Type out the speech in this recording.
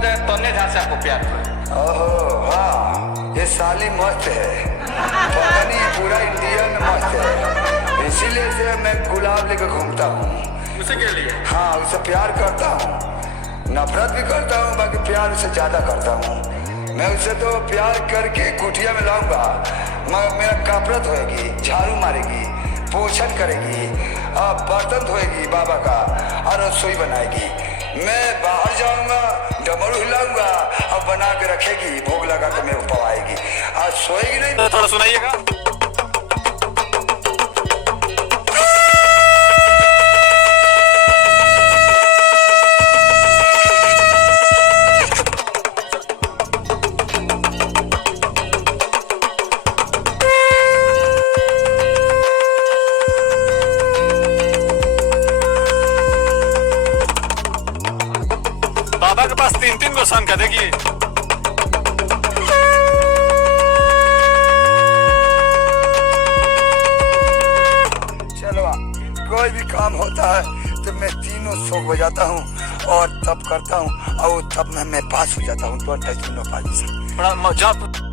जाए तो अन्य जहाँ से आपको प्यार हुआ? ओहो हाँ, ये साली मस्त है, पता नहीं पूरा इंडियन मस्त है, इसीलिए से मैं गुलाब लेकर घूमता हूँ। उसे के लिए? हाँ, उससे प्यार करता हूँ, नफरत भी करता हूँ, बाकी प्यार उससे ज्यादा करता हूँ। मैं उसे तो प्यार करके कुटिया में लाऊंगा, मगर मेरा कापरत होएगी, झाड़ू मारेगी, पोषण करेगी, बर्तन धोएगी बाबा का और रसोई बनाएगी। मैं बाहर जाऊंगा, डमरू हिलाऊंगा और बना के रखेगी, भोग लगा के मेरे को पवाएगी, आज सोएगी नहीं। तो थोड़ा सुनाइएगा। बाबा के पास 3-3 गो संख है, देखिए। चलो कोई भी काम होता है तो मैं तीनों शौक बजाता हूँ और तब करता हूँ और तब मैं पास हो जाता हूँ। 20 पास। बड़ा जब